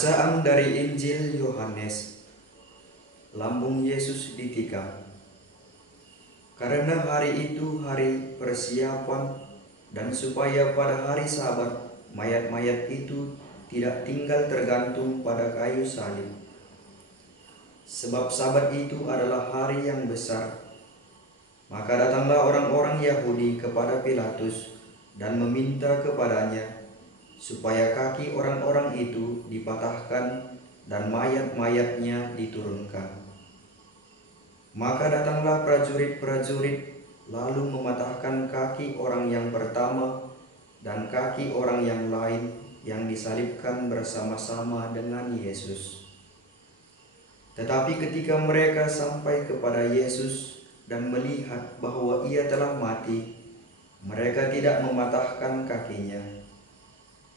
Bacaan dari Injil Yohanes. Lambung Yesus ditikam. Karena hari itu hari persiapan, dan supaya pada hari Sabat mayat-mayat itu tidak tinggal tergantung pada kayu salib. Sebab Sabat itu adalah hari yang besar. Maka datanglah orang-orang Yahudi kepada Pilatus dan meminta kepadanya supaya kaki orang-orang itu dipatahkan dan mayat-mayatnya diturunkan. Maka datanglah prajurit-prajurit lalu mematahkan kaki orang yang pertama dan kaki orang yang lain yang disalibkan bersama-sama dengan Yesus. Tetapi ketika mereka sampai kepada Yesus dan melihat bahwa ia telah mati, mereka tidak mematahkan kakinya.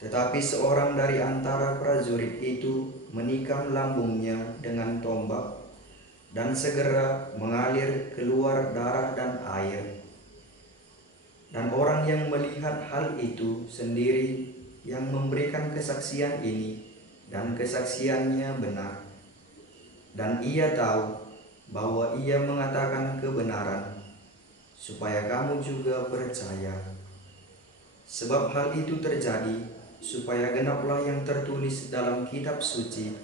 Tetapi seorang dari antara prajurit itu menikam lambungnya dengan tombak, dan segera mengalir keluar darah dan air. Dan orang yang melihat hal itu sendiri yang memberikan kesaksian ini, dan kesaksiannya benar. Dan ia tahu bahwa ia mengatakan kebenaran, supaya kamu juga percaya. Sebab hal itu terjadi supaya genaplah yang tertulis dalam kitab suci,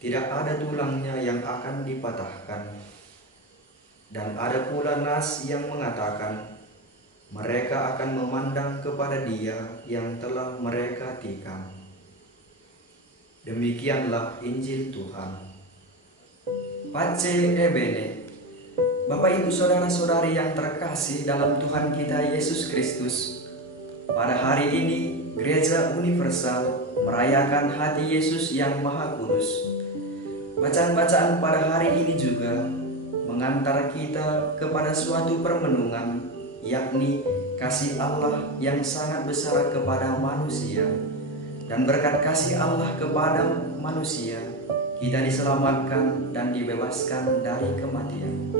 tidak ada tulangnya yang akan dipatahkan. Dan ada pula nas yang mengatakan, mereka akan memandang kepada Dia yang telah mereka tikam. Demikianlah Injil Tuhan. Pace ebene. Bapak Ibu Saudara-saudari yang terkasih dalam Tuhan kita Yesus Kristus, pada hari ini Gereja Universal merayakan hati Yesus yang Maha Kudus. Bacaan-bacaan pada hari ini juga mengantar kita kepada suatu permenungan, yakni kasih Allah yang sangat besar kepada manusia. Dan berkat kasih Allah kepada manusia, kita diselamatkan dan dibebaskan dari kematian.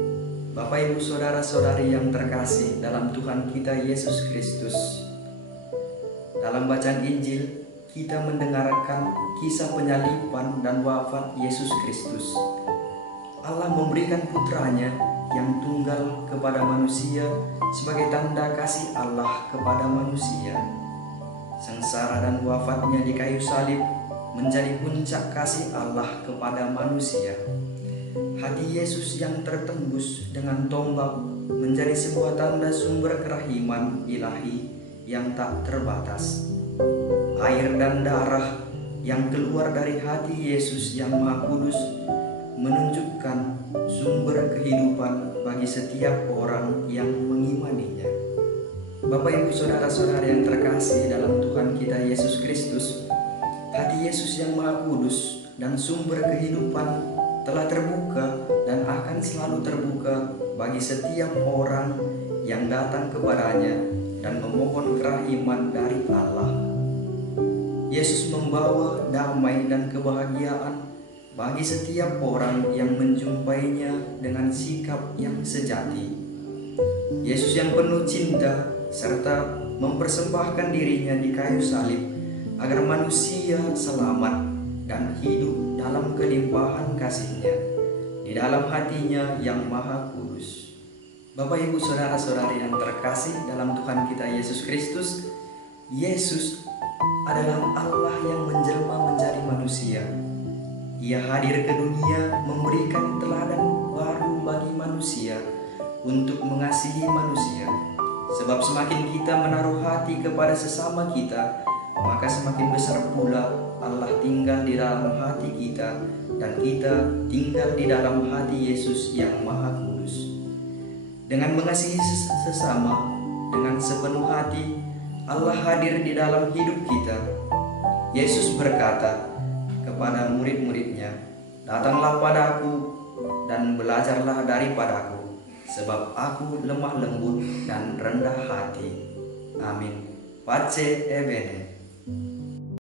Bapak Ibu Saudara-saudari yang terkasih dalam Tuhan kita Yesus Kristus, dalam bacaan Injil kita mendengarkan kisah penyaliban dan wafat Yesus Kristus. Allah memberikan putranya yang tunggal kepada manusia sebagai tanda kasih Allah kepada manusia. Sengsara dan wafatnya di kayu salib menjadi puncak kasih Allah kepada manusia. Hati Yesus yang tertembus dengan tombak menjadi sebuah tanda sumber kerahiman ilahi yang tak terbatas. Air dan darah yang keluar dari hati Yesus yang Maha Kudus menunjukkan sumber kehidupan bagi setiap orang yang mengimaninya. Bapak Ibu Saudara-saudari yang terkasih dalam Tuhan kita Yesus Kristus, hati Yesus yang Maha Kudus dan sumber kehidupan telah terbuka dan akan selalu terbuka bagi setiap orang yang datang kepadanya dan memohon kerahiman dari Allah. Yesus membawa damai dan kebahagiaan bagi setiap orang yang menjumpainya dengan sikap yang sejati. Yesus yang penuh cinta serta mempersembahkan dirinya di kayu salib agar manusia selamat dan hidup dalam kelimpahan kasih-Nya di dalam hatinya yang Maha Kudus. Bapak Ibu Saudara-saudari yang terkasih dalam Tuhan kita Yesus Kristus, Yesus adalah Allah yang menjelma menjadi manusia. Ia hadir ke dunia memberikan teladan baru bagi manusia untuk mengasihi manusia. Sebab semakin kita menaruh hati kepada sesama kita, maka semakin besar pula Allah tinggal di dalam hati kita, dan kita tinggal di dalam hati Yesus yang Maha Kudus. Dengan mengasihi sesama dengan sepenuh hati, Allah hadir di dalam hidup kita. Yesus berkata kepada murid-muridnya, "Datanglah padaku dan belajarlah daripadaku, sebab aku lemah lembut dan rendah hati." Amin. Pace ebene.